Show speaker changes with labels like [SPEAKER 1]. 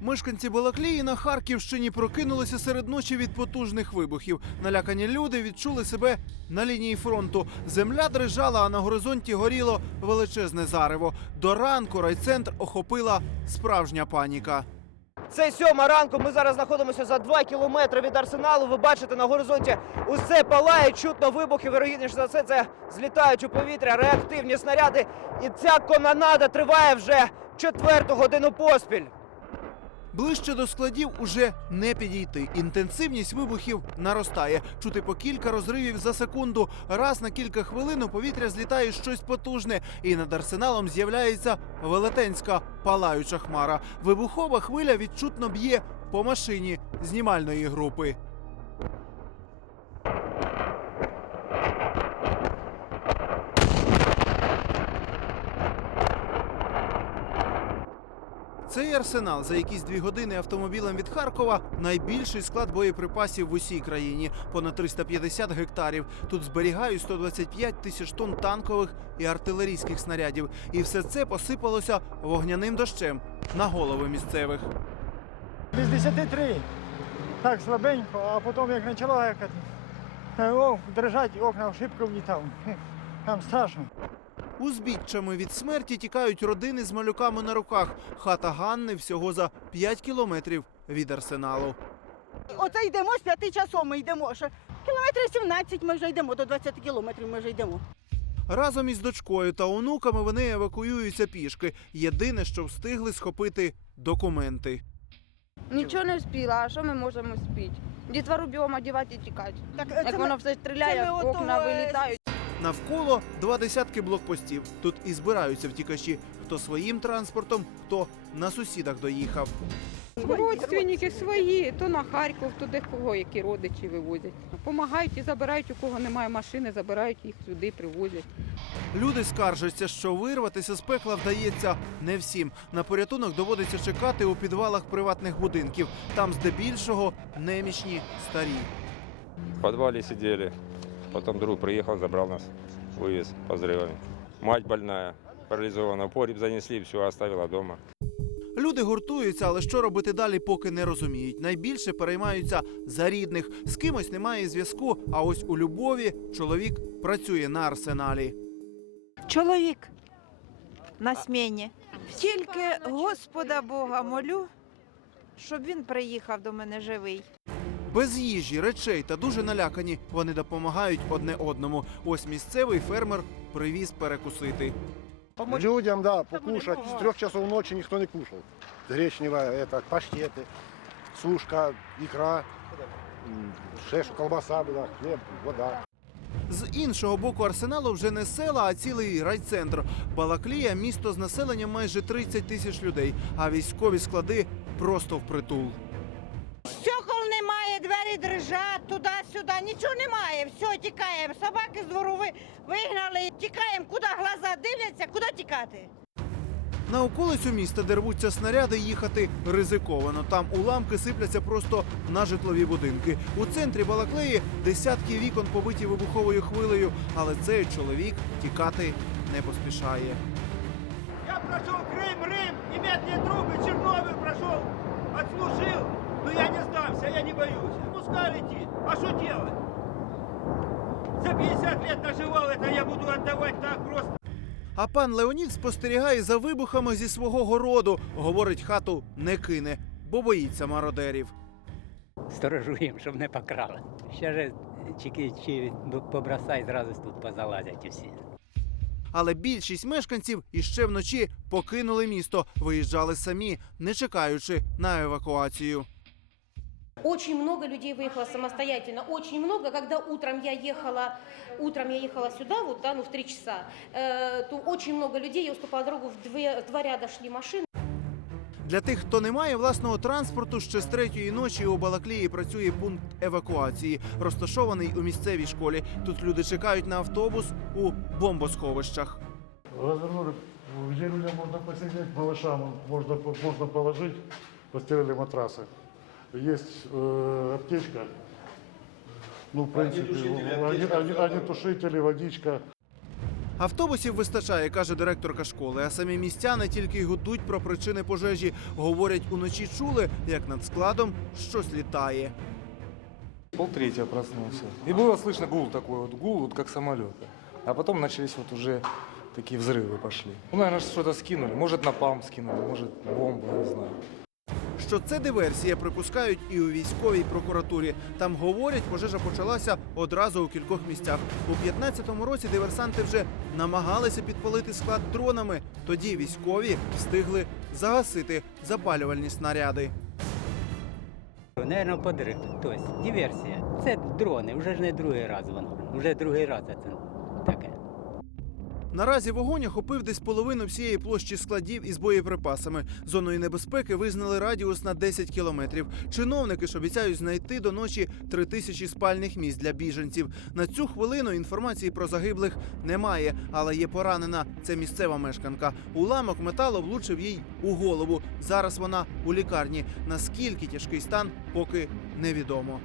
[SPEAKER 1] Мешканці Балаклії на Харківщині прокинулися серед ночі від потужних вибухів. Налякані люди відчули себе на лінії фронту. Земля дрижала, а на горизонті горіло величезне зарево. До ранку райцентр охопила справжня паніка.
[SPEAKER 2] Це сьома ранку. Ми зараз знаходимося за два кілометри від арсеналу. Ви бачите на горизонті усе палає, чутно вибухи. Вірогідніше за все, це злітають у повітря реактивні снаряди. І ця кононада триває вже четверту годину поспіль.
[SPEAKER 1] Ближче до складів уже не підійти. Інтенсивність вибухів наростає. Чути по кілька розривів за секунду. Раз на кілька хвилин у повітря злітає щось потужне, і над арсеналом з'являється велетенська палаюча хмара. Вибухова хвиля відчутно б'є по машині знімальної групи. Цей арсенал за якісь дві години автомобілем від Харкова найбільший склад боєприпасів в усій країні понад 350 гектарів. Тут зберігають 125 тисяч тонн танкових і артилерійських снарядів. І все це посипалося вогняним дощем на голови місцевих.
[SPEAKER 3] Без 10 Так слабенько, а потім як почала якось, е, о, дрижать, окна в шибку влітав. Там страшно.
[SPEAKER 1] Узбіччями від смерті тікають родини з малюками на руках. Хата Ганни всього за 5 кілометрів від арсеналу.
[SPEAKER 4] Оце йдемо з п'яти часов, ми йдемо. Ще кілометрів 17 ми вже йдемо, до 20 кілометрів ми вже йдемо.
[SPEAKER 1] Разом із дочкою та онуками вони евакуюються пішки. Єдине, що встигли схопити документи.
[SPEAKER 5] Нічого не вспіла, а що ми можемо спіти? Дітвору бігом одягати і тікати.
[SPEAKER 4] Так,
[SPEAKER 5] Як воно все стріляє, окна
[SPEAKER 4] е,
[SPEAKER 5] вилітають.
[SPEAKER 1] Навколо два десятки блокпостів. Тут і збираються втікачі. Хто своїм транспортом, хто на сусідах доїхав.
[SPEAKER 6] Родственники свої, то на Харків, то де кого, які родичі вивозять. Помагають і забирають, у кого немає машини, забирають їх сюди, привозять.
[SPEAKER 1] Люди скаржаться, що вирватися з пекла вдається не всім. На порятунок доводиться чекати у підвалах приватних будинків. Там здебільшого немічні старі.
[SPEAKER 7] В подвале сидели. Потом друг приехал, забрал нас, вывез по взрывами. Мать больная, парализована. Погреб занесли, все оставила дома.
[SPEAKER 1] Люди гуртуються, але що робити далі, поки не розуміють. Найбільше переймаються за рідних. З кимось немає зв'язку. А ось у Любові чоловік працює на арсеналі.
[SPEAKER 8] Чоловік на сміні. Тільки Господа Бога молю, щоб він приїхав до мене живий.
[SPEAKER 1] Без їжі, речей та дуже налякані. Вони допомагають одне одному. Ось місцевий фермер привіз перекусити.
[SPEAKER 9] Людям, да, покушать. С трех часов ночи никто не кушал. Гречневая, это, паштеты, сушка, икра, м, шеш, колбаса была, хлеб, вода.
[SPEAKER 1] З іншого боку арсеналу вже не села, а цілий райцентр. Балаклія місто з населенням майже 30 тисяч людей, а військові склади просто впритул.
[SPEAKER 4] Двері дрижать, туди-сюди, нічого немає. Все, тікаємо. Собаки з двору вигнали, тікаємо, куди глаза дивляться, куди тікати.
[SPEAKER 1] На околицю міста, де рвуться снаряди, їхати ризиковано. Там уламки сипляться просто на житлові будинки. У центрі Балаклеї десятки вікон побиті вибуховою хвилею, але цей чоловік тікати не поспішає.
[SPEAKER 2] Я пройшов Крим, Рим, немецкие трубы, Чернобыль прошел, отслужил. Но я не сдамся, я не боюсь. Пускай летит. А что делать? За 50 лет наживал это, я буду отдавать так просто.
[SPEAKER 1] А пан Леонід спостерігає за вибухами зі свого городу. Говорить, хату не кине, бо боїться мародерів.
[SPEAKER 10] сторожуємо, щоб не покрали. Ще ж тільки чи побросай, зразу тут позалазять усі.
[SPEAKER 1] Але більшість мешканців іще вночі покинули місто, виїжджали самі, не чекаючи на евакуацію.
[SPEAKER 11] Очень много людей выехало самостоятельно, очень много. Когда утром я ехала, утром я ехала сюда, вот, да, ну, в три часа, э, то очень много людей, я уступала дорогу, в, две, в два ряда шли машины.
[SPEAKER 1] Для тих, хто не має власного транспорту, ще з третьої ночі у Балаклії працює пункт евакуації, розташований у місцевій школі. Тут люди чекають на автобус у бомбосховищах.
[SPEAKER 3] Розвернули, где людям можна посидіти, малышам можна, можна положити, постелили матраси. Є э, аптечка, ну, в принципі, огнетушителі, водичка.
[SPEAKER 1] Автобусів вистачає, каже директорка школи. А самі містяни тільки й гудуть про причини пожежі. Говорять, уночі чули, як над складом щось літає.
[SPEAKER 12] Полтретьего проснулся. И было слышно гул такой вот, гул вот как самолета. А потом начались вот уже такие взрывы пошли. Ну, наверное, что-то скинули. Может, напалм скинули, может, бомбу, я не знаю.
[SPEAKER 1] Що це диверсія, припускають і у військовій прокуратурі. Там говорять, пожежа почалася одразу у кількох місцях. У 15-му році диверсанти вже намагалися підпалити склад дронами. Тоді військові встигли загасити запалювальні снаряди.
[SPEAKER 10] Наверно, подрив. Тобто диверсія. Це дрони, вже ж не другий раз воно. Вже другий раз це таке.
[SPEAKER 1] Наразі вогонь охопив десь половину всієї площі складів із боєприпасами. Зоною небезпеки визнали радіус на 10 кілометрів. Чиновники ж обіцяють знайти до ночі три тисячі спальних місць для біженців. На цю хвилину інформації про загиблих немає, але є поранена. Це місцева мешканка. Уламок металу влучив їй у голову. Зараз вона у лікарні. Наскільки тяжкий стан, поки невідомо.